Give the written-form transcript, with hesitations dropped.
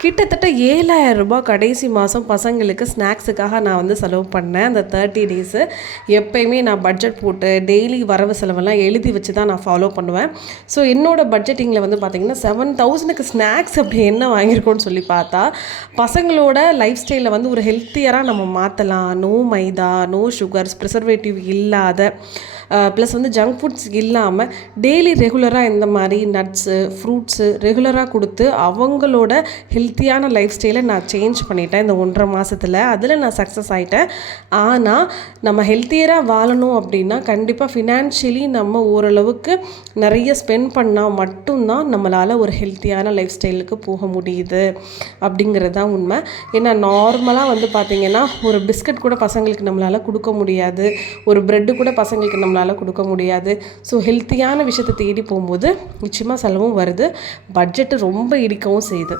கிட்டத்தட்ட 7,000 ரூபாய் கடைசி மாதம் பசங்களுக்கு ஸ்நாக்ஸுக்காக நான் வந்து செலவு பண்ணேன். அந்த 30 டேஸு எப்போயுமே நான் பட்ஜெட் போட்டு டெய்லி வரவு செலவெல்லாம் எழுதி வச்சு தான் நான் ஃபாலோ பண்ணுவேன். ஸோ என்னோடய பட்ஜெட்டிங்கில் வந்து பார்த்திங்கன்னா 7,000க்கு ஸ்நாக்ஸ் அப்படி என்ன வாங்கியிருக்கோன்னு சொல்லி பார்த்தா, பசங்களோட லைஃப் ஸ்டைலில் வந்து ஒரு ஹெல்த்தியராக நம்ம மாற்றலாம். நோ மைதா, நோ சுகர்ஸ், ப்ரிசர்வேட்டிவ் இல்லாத ப்ளஸ் வந்து ஜங்க் ஃபுட்ஸ் இல்லாமல் டெய்லி ரெகுலராக இந்த மாதிரி நட்ஸு, ஃப்ரூட்ஸு ரெகுலராக கொடுத்து அவங்களோட ஹெல்த்தியான லைஃப் ஸ்டைலை நான் சேஞ்ச் பண்ணிட்டேன் இந்த 1.5 மாதத்தில். அதில் நான் சக்ஸஸ் ஆகிட்டேன். ஆனால் நம்ம ஹெல்த்தியராக வாழணும் அப்படின்னா கண்டிப்பாக ஃபினான்ஷியலி நம்ம ஓரளவுக்கு நிறைய ஸ்பெண்ட் பண்ணால் மட்டும்தான் நம்மளால் ஒரு ஹெல்த்தியான லைஃப் ஸ்டைலுக்கு போக முடியுது அப்படிங்கிறது தான் உண்மை. ஏன்னா நார்மலாக வந்து பார்த்திங்கன்னா ஒரு பிஸ்கட் கூட பசங்களுக்கு நம்மளால் கொடுக்க முடியாது, ஒரு ப்ரெட்டு கூட பசங்களுக்கு நம்மளால் கொடுக்க முடியாது. ஸோ ஹெல்த்தியான விஷயத்தை தேடி போகும்போது நிச்சயமாக செலவும் வருது, பட்ஜெட்டு ரொம்ப இடிக்கவும் செய்யுது.